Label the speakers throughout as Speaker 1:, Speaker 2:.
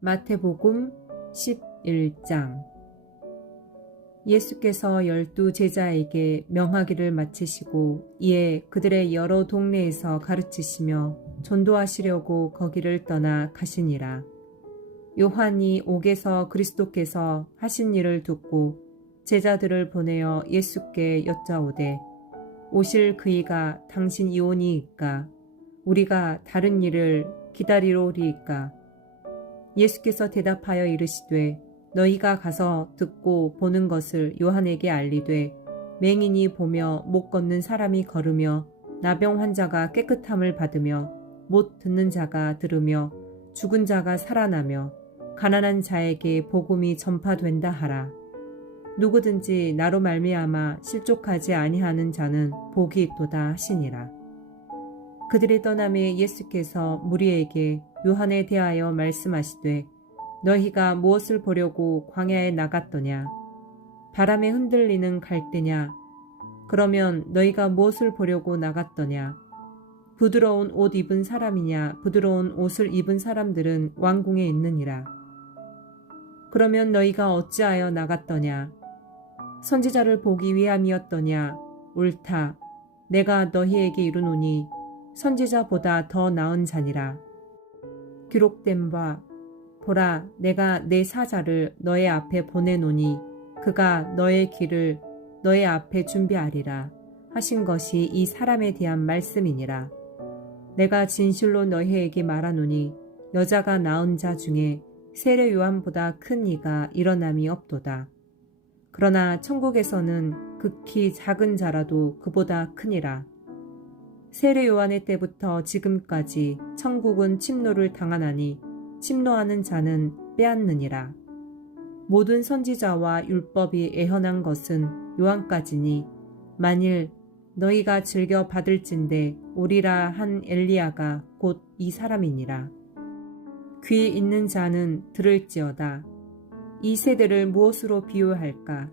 Speaker 1: 마태복음 11장. 예수께서 열두 제자에게 명하기를 마치시고 이에 그들의 여러 동네에서 가르치시며 전도하시려고 거기를 떠나 가시니라. 요한이 옥에서 그리스도께서 하신 일을 듣고 제자들을 보내어 예수께 여짜오되 오실 그이가 당신 이오니이까? 우리가 다른 일을 기다리로리이까 예수께서 대답하여 이르시되 너희가 가서 듣고 보는 것을 요한에게 알리되 맹인이 보며 못 걷는 사람이 걸으며 나병 환자가 깨끗함을 받으며 못 듣는 자가 들으며 죽은 자가 살아나며 가난한 자에게 복음이 전파된다 하라. 누구든지 나로 말미암아 실족하지 아니하는 자는 복이 있도다 하시니라. 그들의 떠남에 예수께서 무리에게 요한에 대하여 말씀하시되 너희가 무엇을 보려고 광야에 나갔더냐? 바람에 흔들리는 갈대냐? 그러면 너희가 무엇을 보려고 나갔더냐? 부드러운 옷 입은 사람이냐? 부드러운 옷을 입은 사람들은 왕궁에 있느니라. 그러면 너희가 어찌하여 나갔더냐? 선지자를 보기 위함이었더냐? 옳다. 내가 너희에게 이르노니 선지자보다 더 나은 자니라 기록된 바 보라 내가 내 사자를 너의 앞에 보내노니 그가 너의 길을 너의 앞에 준비하리라 하신 것이 이 사람에 대한 말씀이니라. 내가 진실로 너희에게 말하노니 여자가 낳은 자 중에 세례 요한보다 큰 이가 일어남이 없도다. 그러나 천국에서는 극히 작은 자라도 그보다 크니라 세례 요한의 때부터 지금까지 천국은 침노를 당하나니 침노하는 자는 빼앗느니라. 모든 선지자와 율법이 애헌한 것은 요한까지니 만일 너희가 즐겨 받을진대 오리라 한 엘리야가 곧 이 사람이니라. 귀 있는 자는 들을지어다. 이 세대를 무엇으로 비유할까?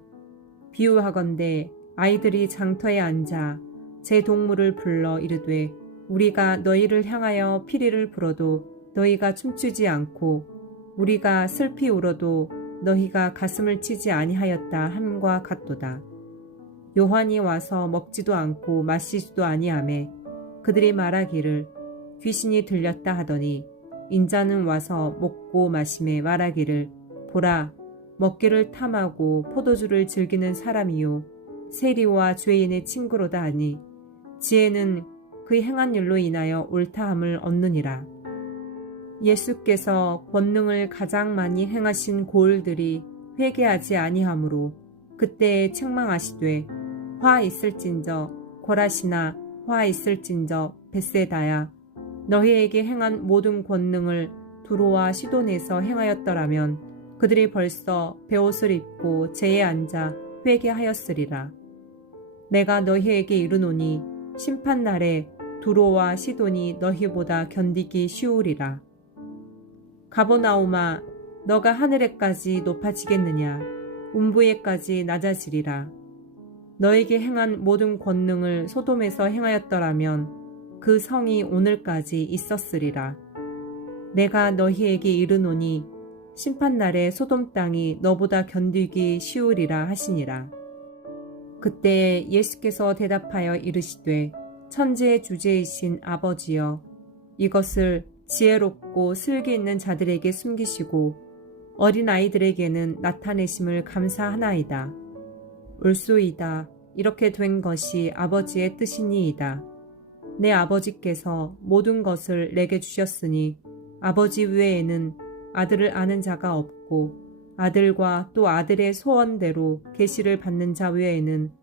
Speaker 1: 비유하건대 아이들이 장터에 앉아 제 동물을 불러 이르되 우리가 너희를 향하여 피리를 불어도 너희가 춤추지 않고 우리가 슬피 울어도 너희가 가슴을 치지 아니하였다 함과 같도다. 요한이 와서 먹지도 않고 마시지도 아니하매 그들이 말하기를 귀신이 들렸다 하더니 인자는 와서 먹고 마심에 말하기를 보라 먹기를 탐하고 포도주를 즐기는 사람이요 세리와 죄인의 친구로다 하니 지혜는 그 행한 일로 인하여 옳다함을 얻느니라. 예수께서 권능을 가장 많이 행하신 고을들이 회개하지 아니하므로 그때에 책망하시되 화 있을진저 고라시나 화 있을진저 벳세다야 너희에게 행한 모든 권능을 두로와 시돈에서 행하였더라면 그들이 벌써 베옷을 입고 제에 앉아 회개하였으리라 내가 너희에게 이르노니 심판날에 두로와 시돈이 너희보다 견디기 쉬우리라. 가보나오마 너가 하늘에까지 높아지겠느냐 음부에까지 낮아지리라. 너에게 행한 모든 권능을 소돔에서 행하였더라면 그 성이 오늘까지 있었으리라. 내가 너희에게 이르노니 심판날에 소돔 땅이 너보다 견디기 쉬우리라 하시니라. 그때 예수께서 대답하여 이르시되 천지의 주제이신 아버지여 이것을 지혜롭고 슬기 있는 자들에게 숨기시고 어린 아이들에게는 나타내심을 감사하나이다. 울소이다. 이렇게 된 것이 아버지의 뜻이니이다. 내 아버지께서 모든 것을 내게 주셨으니 아버지 외에는 아들을 아는 자가 없고 아들과 또 아들의 소원대로 계시를 받는 자 외에는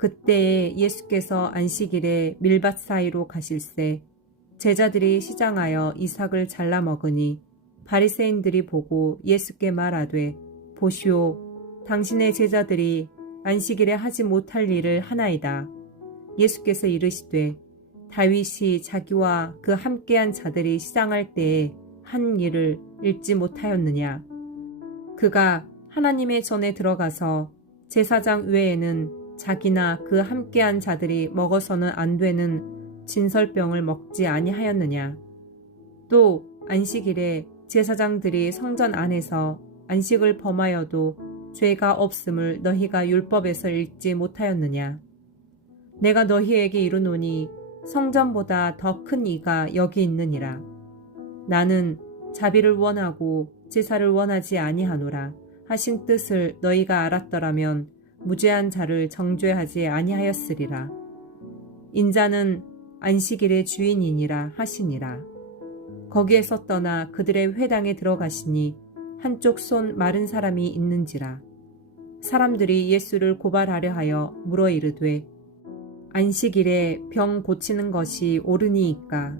Speaker 1: 그때에 예수께서 안식일에 밀밭 사이로 가실새 제자들이 시장하여 이삭을 잘라 먹으니 바리새인들이 보고 예수께 말하되 보시오 당신의 제자들이 안식일에 하지 못할 일을 하나이다. 예수께서 이르시되 다윗이 자기와 그 함께한 자들이 시장할 때에 한 일을 읽지 못하였느냐. 그가 하나님의 전에 들어가서 제사장 외에는 자기나 그 함께한 자들이 먹어서는 안 되는 진설병을 먹지 아니하였느냐. 또 안식일에 제사장들이 성전 안에서 안식을 범하여도 죄가 없음을 너희가 율법에서 읽지 못하였느냐. 내가 너희에게 이르노니 성전보다 더 큰 이가 여기 있느니라. 나는 자비를 원하고 제사를 원하지 아니하노라 하신 뜻을 너희가 알았더라면 무죄한 자를 정죄하지 아니하였으리라. 인자는 안식일의 주인이니라 하시니라. 거기에서 떠나 그들의 회당에 들어가시니 한쪽 손 마른 사람이 있는지라. 사람들이 예수를 고발하려 하여 물어 이르되 안식일에 병 고치는 것이 옳으니이까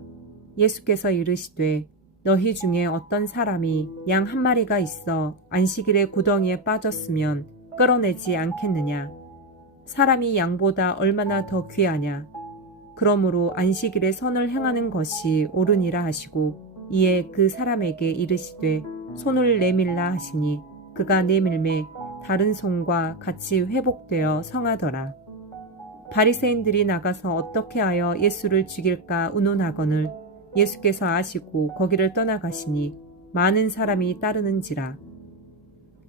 Speaker 1: 예수께서 이르시되 너희 중에 어떤 사람이 양 한 마리가 있어 안식일에 구덩이에 빠졌으면 끌어내지 않겠느냐 사람이 양보다 얼마나 더 귀하냐 그러므로 안식일에 선을 행하는 것이 옳으니라 하시고 이에 그 사람에게 이르시되 손을 내밀라 하시니 그가 내밀매 다른 손과 같이 회복되어 성하더라. 바리새인들이 나가서 어떻게 하여 예수를 죽일까 의논하거늘 예수께서 아시고 거기를 떠나가시니 많은 사람이 따르는지라.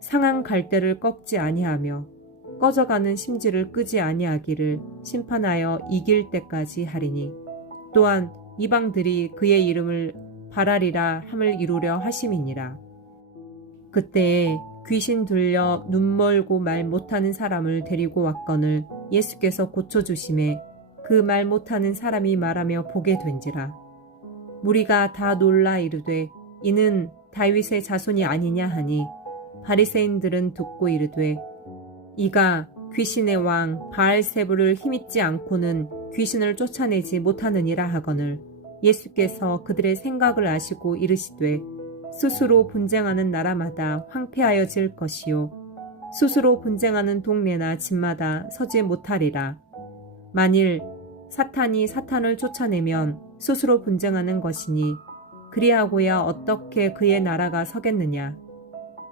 Speaker 1: 상한 갈대를 꺾지 아니하며 꺼져가는 심지를 끄지 아니하기를 심판하여 이길 때까지 하리니 또한 이방들이 그의 이름을 바라리라 함을 이루려 하심이니라. 그때에 귀신 들려 눈 멀고 말 못하는 사람을 데리고 왔거늘 예수께서 고쳐주심에 그 말 못하는 사람이 말하며 보게 된지라. 무리가 다 놀라 이르되 이는 다윗의 자손이 아니냐 하니 바리새인들은 듣고 이르되 이가 귀신의 왕 바알세부를 힘입지 않고는 귀신을 쫓아내지 못하느니라 하거늘. 예수께서 그들의 생각을 아시고 이르시되 스스로 분쟁하는 나라마다 황폐하여질 것이요. 스스로 분쟁하는 동네나 집마다 서지 못하리라. 만일 사탄이 사탄을 쫓아내면 스스로 분쟁하는 것이니 그리하고야 어떻게 그의 나라가 서겠느냐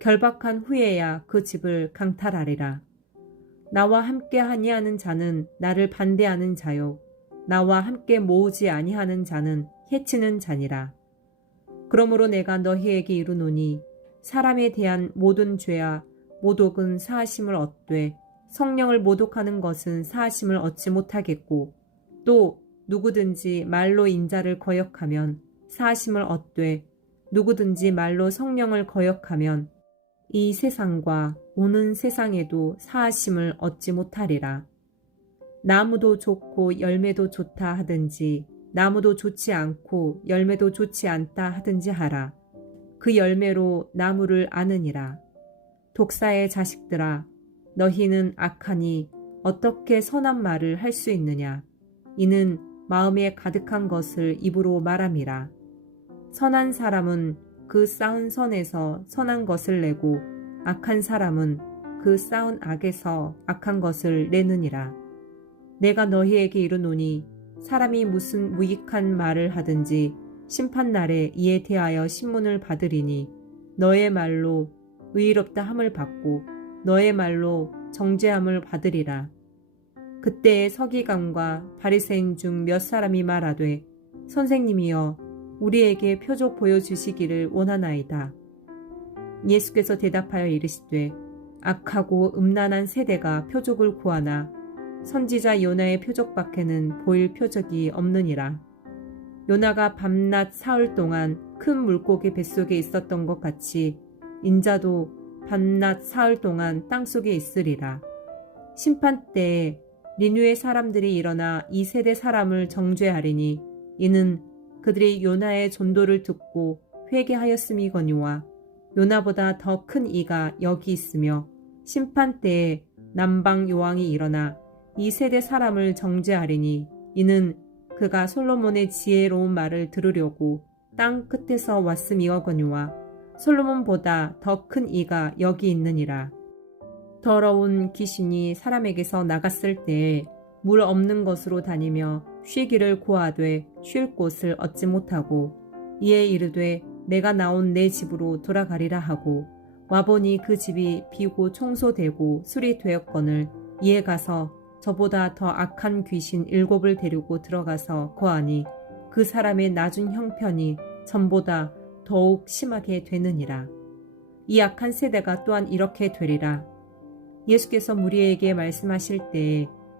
Speaker 1: 결박한 후에야 그 집을 강탈하리라. 나와 함께 하니하는 자는 나를 반대하는 자요. 나와 함께 모으지 아니하는 자는 해치는 자니라. 그러므로 내가 너희에게 이르노니 사람에 대한 모든 죄와 모독은 사하심을 얻되 성령을 모독하는 것은 사하심을 얻지 못하겠고 또 누구든지 말로 인자를 거역하면 사하심을 얻되 누구든지 말로 성령을 거역하면 이 세상과 오는 세상에도 사하심을 얻지 못하리라. 나무도 좋고 열매도 좋다 하든지 나무도 좋지 않고 열매도 좋지 않다 하든지 하라. 그 열매로 나무를 아느니라. 독사의 자식들아, 너희는 악하니 어떻게 선한 말을 할 수 있느냐? 이는 마음에 가득한 것을 입으로 말함이라. 선한 사람은 그 쌓은 선에서 선한 것을 내고 악한 사람은 그 쌓은 악에서 악한 것을 내느니라. 내가 너희에게 이르노니 사람이 무슨 무익한 말을 하든지 심판날에 이에 대하여 신문을 받으리니 너의 말로 의롭다 함을 받고 너의 말로 정죄함을 받으리라. 그때에 서기관과 바리새인 중 몇 사람이 말하되 선생님이여 우리에게 표적 보여주시기를 원하나이다. 예수께서 대답하여 이르시되 악하고 음란한 세대가 표적을 구하나 선지자 요나의 표적밖에는 보일 표적이 없느니라. 요나가 밤낮 사흘 동안 큰 물고기 뱃속에 있었던 것 같이 인자도 밤낮 사흘 동안 땅속에 있으리라. 심판 때에 니누의 사람들이 일어나 이 세대 사람을 정죄하리니 이는 그들이 요나의 전도를 듣고 회개하였음이거니와 요나보다 더 큰 이가 여기 있으며 심판 때에 남방 요왕이 일어나 이 세대 사람을 정죄하리니 이는 그가 솔로몬의 지혜로운 말을 들으려고 땅 끝에서 왔음이거니와 솔로몬보다 더 큰 이가 여기 있느니라. 더러운 귀신이 사람에게서 나갔을 때에 물 없는 곳으로 다니며 쉬기를 구하되 쉴 곳을 얻지 못하고 이에 이르되 내가 나온 내 집으로 돌아가리라 하고 와보니 그 집이 비고 청소되고 되었거늘 이에 가서 저보다 더 악한 귀신 일곱을 데리고 들어가서 거하니 그 사람의 낮은 형편이 전보다 더욱 심하게 되느니라. 이 악한 세대가 또한 이렇게 되리라. 예수께서 무리에게 말씀하실 때에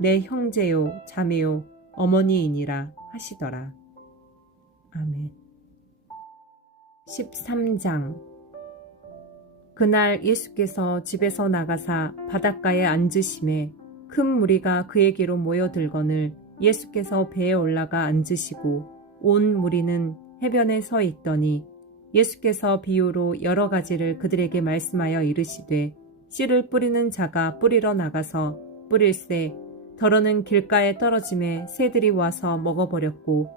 Speaker 1: 내 형제요 자매요 어머니이니라 하시더라. 아멘. 13장 그날 예수께서 집에서 나가사 바닷가에 앉으심에 큰 무리가 그에게로 모여들거늘 예수께서 배에 올라가 앉으시고 온 무리는 해변에 서 있더니 예수께서 비유로 여러 가지를 그들에게 말씀하여 이르시되 씨를 뿌리는 자가 뿌리러 나가서 뿌릴새 덜어는 길가에 떨어짐에 새들이 와서 먹어버렸고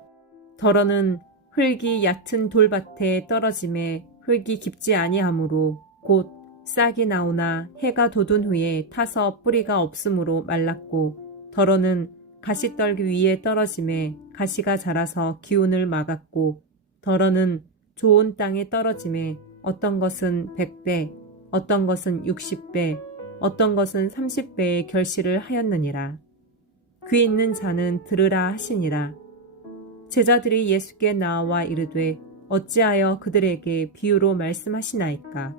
Speaker 1: 덜어는 흙이 얕은 돌밭에 떨어짐에 흙이 깊지 아니하므로 곧 싹이 나오나 해가 돋은 후에 타서 뿌리가 없으므로 말랐고 덜어는 가시떨기 위에 떨어짐에 가시가 자라서 기운을 막았고 덜어는 좋은 땅에 떨어짐에 어떤 것은 백배 어떤 것은 육십 배 어떤 것은 삼십 배의 결실을 하였느니라. 귀 있는 자는 들으라 하시니라. 제자들이 예수께 나와 이르되 어찌하여 그들에게 비유로 말씀하시나이까.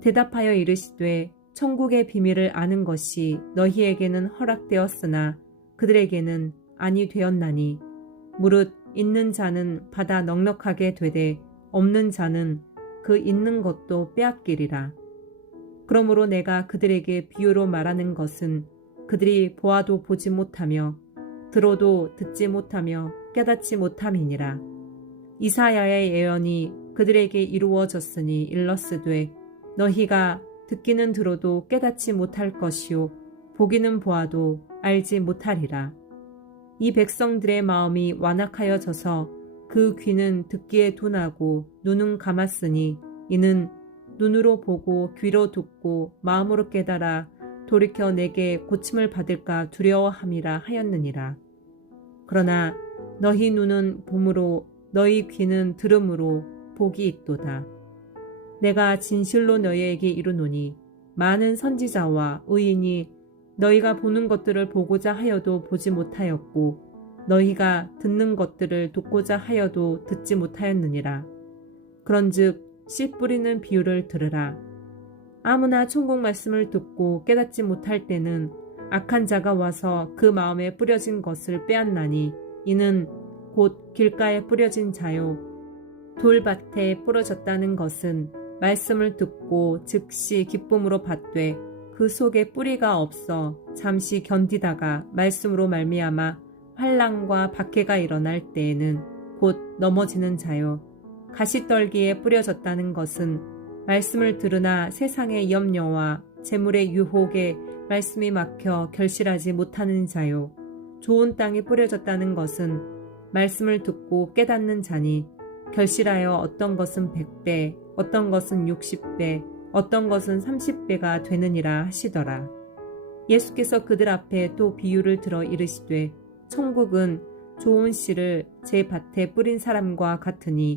Speaker 1: 대답하여 이르시되 천국의 비밀을 아는 것이 너희에게는 허락되었으나 그들에게는 아니 되었나니 무릇 있는 자는 받아 넉넉하게 되되 없는 자는 그 있는 것도 빼앗기리라. 그러므로 내가 그들에게 비유로 말하는 것은 그들이 보아도 보지 못하며 들어도 듣지 못하며 깨닫지 못함이니라. 이사야의 예언이 그들에게 이루어졌으니 일러스되 너희가 듣기는 들어도 깨닫지 못할 것이요 보기는 보아도 알지 못하리라. 이 백성들의 마음이 완악하여져서 그 귀는 듣기에 둔하고 눈은 감았으니 이는 눈으로 보고 귀로 듣고 마음으로 깨달아 돌이켜 내게 고침을 받을까 두려워함이라 하였느니라. 그러나 너희 눈은 봄으로 너희 귀는 들음으로 복이 있도다. 내가 진실로 너희에게 이르노니 많은 선지자와 의인이 너희가 보는 것들을 보고자 하여도 보지 못하였고 너희가 듣는 것들을 듣고자 하여도 듣지 못하였느니라. 그런즉 씨 뿌리는 비유를 들으라. 아무나 천국 말씀을 듣고 깨닫지 못할 때는 악한 자가 와서 그 마음에 뿌려진 것을 빼앗나니 이는 곧 길가에 뿌려진 자요. 돌밭에 뿌려졌다는 것은 말씀을 듣고 즉시 기쁨으로 받되 그 속에 뿌리가 없어 잠시 견디다가 말씀으로 말미암아 환란과 박해가 일어날 때에는 곧 넘어지는 자요. 가시떨기에 뿌려졌다는 것은 말씀을 들으나 세상의 염려와 재물의 유혹에 말씀이 막혀 결실하지 못하는 자요. 좋은 땅에 뿌려졌다는 것은 말씀을 듣고 깨닫는 자니 결실하여 어떤 것은 100배, 어떤 것은 60배, 어떤 것은 30배가 되느니라 하시더라. 예수께서 그들 앞에 또 비유를 들어 이르시되 천국은 좋은 씨를 제 밭에 뿌린 사람과 같으니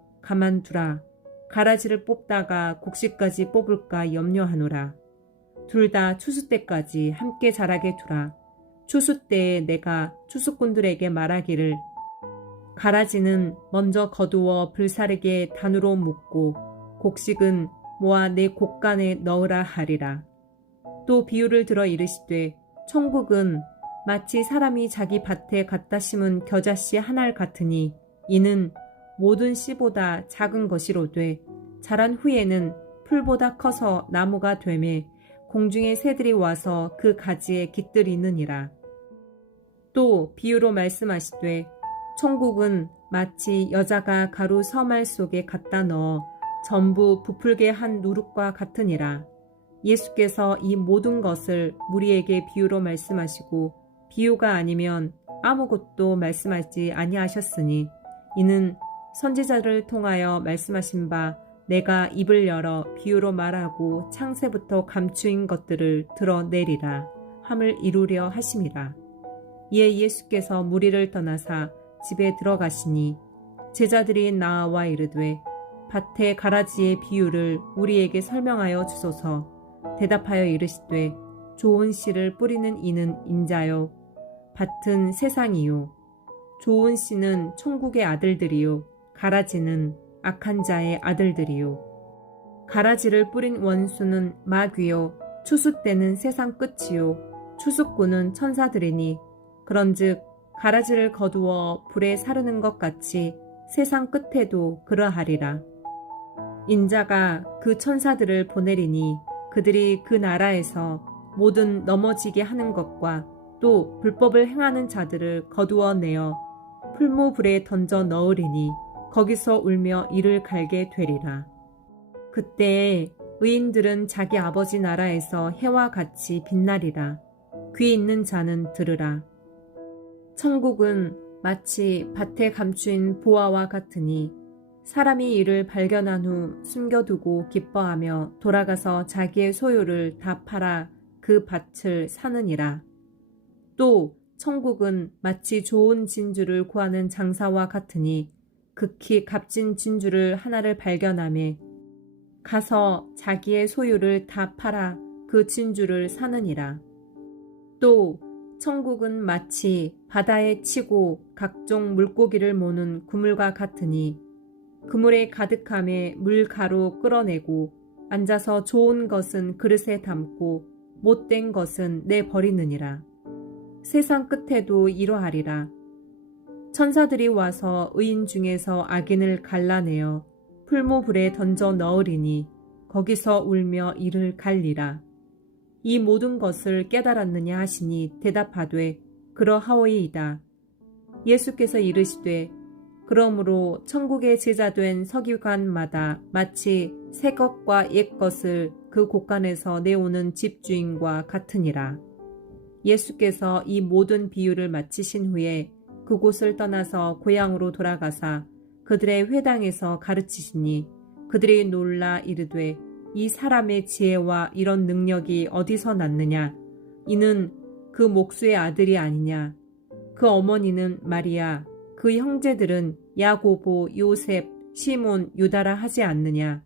Speaker 1: 가만두라. 가라지를 뽑다가 곡식까지 뽑을까 염려하노라. 둘 다 추수 때까지 함께 자라게 두라. 추수 때에 내가 추수꾼들에게 말하기를 가라지는 먼저 거두어 불사르게 단으로 묶고 곡식은 모아 내 곡간에 넣으라 하리라. 또 비유를 들어 이르시되 천국은 마치 사람이 자기 밭에 갖다 심은 겨자씨 하나를 같으니 이는 모든 씨보다 작은 것이로되 자란 후에는 풀보다 커서 나무가 되매 공중의 새들이 와서 그 가지에 깃들이느니라. 또 비유로 말씀하시되 천국은 마치 여자가 가루 서말 속에 갖다 넣어 전부 부풀게 한 누룩과 같으니라. 예수께서 이 모든 것을 무리에게 비유로 말씀하시고 비유가 아니면 아무것도 말씀하지 아니하셨으니 이는 선지자를 통하여 말씀하신 바 내가 입을 열어 비유로 말하고 창세부터 감추인 것들을 드러내리라 함을 이루려 하심이라. 이에 예수께서 무리를 떠나사 집에 들어가시니 제자들이 나와 이르되 밭의 가라지의 비유를 우리에게 설명하여 주소서 대답하여 이르시되 좋은 씨를 뿌리는 이는 인자요 밭은 세상이요 좋은 씨는 천국의 아들들이요 가라지는 악한 자의 아들들이요. 가라지를 뿌린 원수는 마귀요. 추수 때는 세상 끝이요. 추수꾼은 천사들이니 그런즉 가라지를 거두어 불에 사르는 것 같이 세상 끝에도 그러하리라. 인자가 그 천사들을 보내리니 그들이 그 나라에서 모든 넘어지게 하는 것과 또 불법을 행하는 자들을 거두어 내어 풀무불에 던져 넣으리니 거기서 울며 이를 갈게 되리라. 그때에 의인들은 자기 아버지 나라에서 해와 같이 빛나리라. 귀 있는 자는 들으라. 천국은 마치 밭에 감추인 보아와 같으니 사람이 이를 발견한 후 숨겨두고 기뻐하며 돌아가서 자기의 소유를 다 팔아 그 밭을 사느니라. 또 천국은 마치 좋은 진주를 구하는 장사와 같으니 극히 값진 진주를 하나를 발견함에 가서 자기의 소유를 다 팔아 그 진주를 사느니라. 또 천국은 마치 바다에 치고 각종 물고기를 모는 그물과 같으니 그물에 가득함에 물가로 끌어내고 앉아서 좋은 것은 그릇에 담고 못된 것은 내 버리느니라. 세상 끝에도 이러하리라. 천사들이 와서 의인 중에서 악인을 갈라내어 풀무불에 던져 넣으리니 거기서 울며 이를 갈리라. 이 모든 것을 깨달았느냐 하시니 대답하되 그러하오이이다. 예수께서 이르시되 그러므로 천국의 제자된 서기관마다 마치 새 것과 옛 것을 그 곳간에서 내오는 집주인과 같으니라. 예수께서 이 모든 비유를 마치신 후에 그곳을 떠나서 고향으로 돌아가사 그들의 회당에서 가르치시니 그들이 놀라 이르되 이 사람의 지혜와 이런 능력이 어디서 났느냐? 이는 그 목수의 아들이 아니냐? 그 어머니는 마리아, 그 형제들은 야고보, 요셉, 시몬, 유다라 하지 않느냐?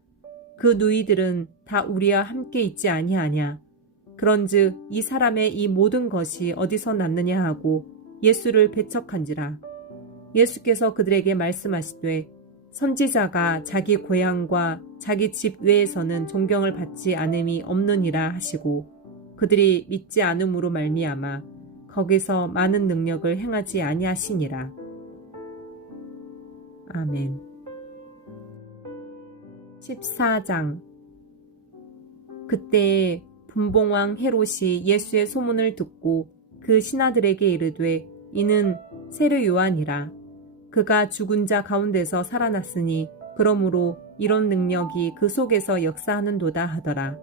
Speaker 1: 그 누이들은 다 우리와 함께 있지 아니하냐? 그런즉 이 사람의 이 모든 것이 어디서 났느냐 하고 예수를 배척한지라. 예수께서 그들에게 말씀하시되 선지자가 자기 고향과 자기 집 외에서는 존경을 받지 않음이 없느니라 하시고 그들이 믿지 않음으로 말미암아 거기서 많은 능력을 행하지 아니하시니라. 아멘. 14장 그때에 분봉왕 헤롯이 예수의 소문을 듣고 그 신하들에게 이르되 이는 세례 요한이라 그가 죽은 자 가운데서 살아났으니 그러므로 이런 능력이 그 속에서 역사하는도다 하더라.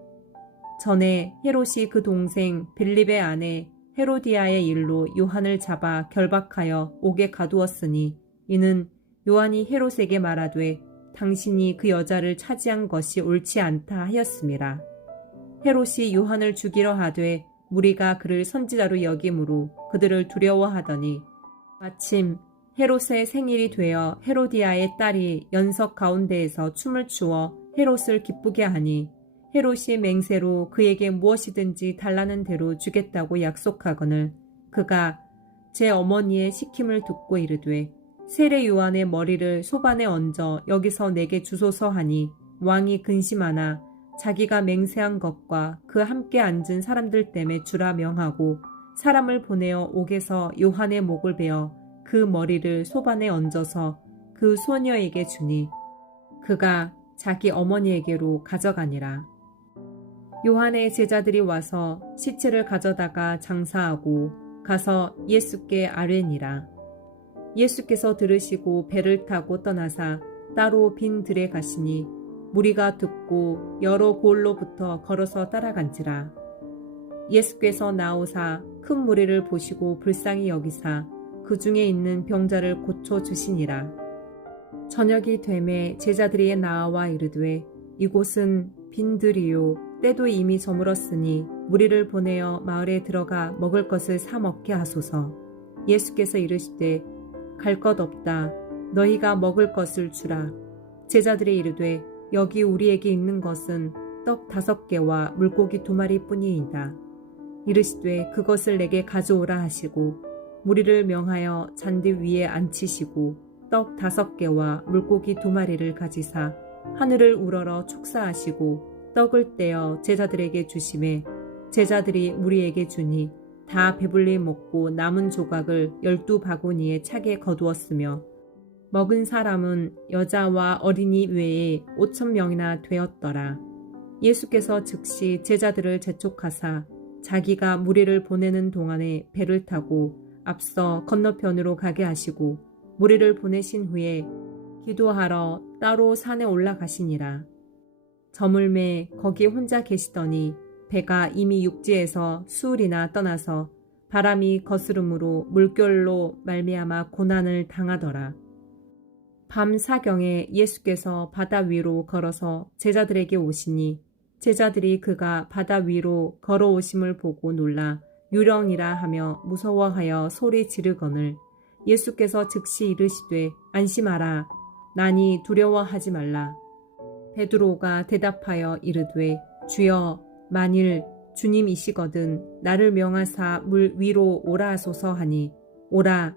Speaker 1: 전에 헤롯이 그 동생 빌립의 아내 헤로디아의 일로 요한을 잡아 결박하여 옥에 가두었으니 이는 요한이 헤롯에게 말하되 당신이 그 여자를 차지한 것이 옳지 않다 하였습니다. 헤롯이 요한을 죽이려 하되 무리가 그를 선지자로 여김으로 그들을 두려워하더니 마침 헤롯의 생일이 되어 헤로디아의 딸이 연석 가운데에서 춤을 추어 헤롯을 기쁘게 하니 헤롯이 맹세로 그에게 무엇이든지 달라는 대로 주겠다고 약속하거늘 그가 제 어머니의 시킴을 듣고 이르되 세례 요한의 머리를 소반에 얹어 여기서 내게 주소서 하니 왕이 근심하나 자기가 맹세한 것과 그 함께 앉은 사람들 때문에 주라 명하고 사람을 보내어 옥에서 요한의 목을 베어 그 머리를 소반에 얹어서 그 소녀에게 주니 그가 자기 어머니에게로 가져가니라. 요한의 제자들이 와서 시체를 가져다가 장사하고 가서 예수께 아뢰니라. 예수께서 들으시고 배를 타고 떠나사 따로 빈 들에 가시니 무리가 듣고 여러 골로부터 걸어서 따라간지라. 예수께서 나오사 큰 무리를 보시고 불쌍히 여기사 그 중에 있는 병자를 고쳐 주시니라. 저녁이 되매 제자들이 나와 이르되 이곳은 빈들이요 때도 이미 저물었으니 무리를 보내어 마을에 들어가 먹을 것을 사 먹게 하소서. 예수께서 이르시되 갈 것 없다. 너희가 먹을 것을 주라. 제자들이 이르되 여기 우리에게 있는 것은 떡 다섯 개와 물고기 두 마리 뿐이이다. 이르시되 그것을 내게 가져오라 하시고 무리를 명하여 잔디 위에 앉히시고 떡 다섯 개와 물고기 두 마리를 가지사 하늘을 우러러 축사하시고 떡을 떼어 제자들에게 주심에 제자들이 무리에게 주니 다 배불리 먹고 남은 조각을 열두 바구니에 차게 거두었으며 먹은 사람은 여자와 어린이 외에 오천 명이나 되었더라. 예수께서 즉시 제자들을 재촉하사 자기가 무리를 보내는 동안에 배를 타고 앞서 건너편으로 가게 하시고 무리를 보내신 후에 기도하러 따로 산에 올라가시니라. 저물매 거기 혼자 계시더니 배가 이미 육지에서 수울이나 떠나서 바람이 거스름으로 물결로 말미암아 고난을 당하더라. 밤 사경에 예수께서 바다 위로 걸어서 제자들에게 오시니 제자들이 그가 바다 위로 걸어오심을 보고 놀라 유령이라 하며 무서워하여 소리 지르거늘 예수께서 즉시 이르시되 안심하라. 나니 두려워하지 말라. 베드로가 대답하여 이르되 주여 만일 주님이시거든 나를 명하사 물 위로 오라 하소서 하니 오라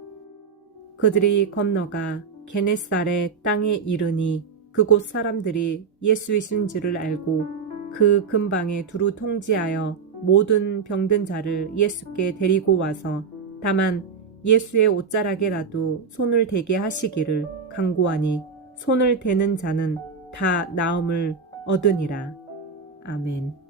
Speaker 1: 그들이 건너가 게네살의 땅에 이르니 그곳 사람들이 예수이신 줄을 알고 그 근방에 두루 통지하여 모든 병든 자를 예수께 데리고 와서 다만 예수의 옷자락에라도 손을 대게 하시기를 강구하니 손을 대는 자는 다 나음을 얻으니라. 아멘.